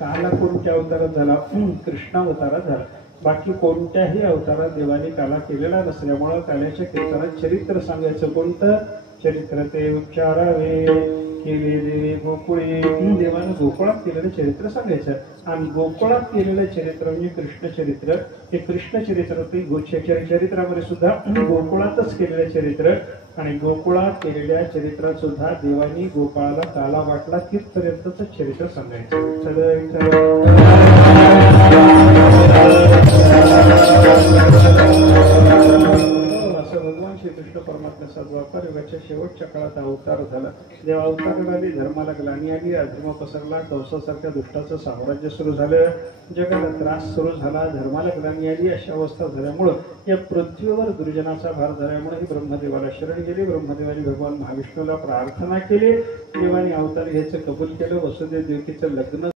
काला कोणत्या अवतारात झाला? कृष्ण अवतारात झाला. बाकी कोणत्याही अवतारात देवाने काला केलेला नसल्यामुळं काल्याच्या कीर्तनात चरित्र सांगायचं. कोणतं चरित्र? ते उच्चारावे केले देवे गोकुळे. देवानं गोकुळात केलेलं चरित्र सांगायचं. आणि गोकुळात केलेलं चरित्र म्हणजे कृष्ण चरित्र. हे कृष्ण चरित्र चरित्रामध्ये सुद्धा गोकुळातच केलेलं चरित्र. आणि गोकुळात केलेल्या चरित्रात सुद्धा देवानी गोपाळाला काला वाटला तिथपर्यंतच चरित्र सांगायचं. असं भगवान श्रीकृष्ण परमात्म्याचा द्वापार युगाच्या शेवटच्या काळात अवतार झाला. जेव्हा अवताराने धर्माला ग्लानी आली, अधर्म पसरला, कंसासारख्या दुष्टाचं साम्राज्य सुरू झालं, जगाला त्रास सुरू झाला, धर्माला ग्लानी आली, अशा अवस्था झाल्यामुळं या पृथ्वीवर दुर्जनाचा भार झाल्यामुळे ब्रह्मदेवाला शरण गेले. ब्रह्मदेवाने भगवान महाविष्णूला प्रार्थना केली. देवाने अवतार घ्यायचं कबूल केलं. वसुदेव देवकीचं लग्न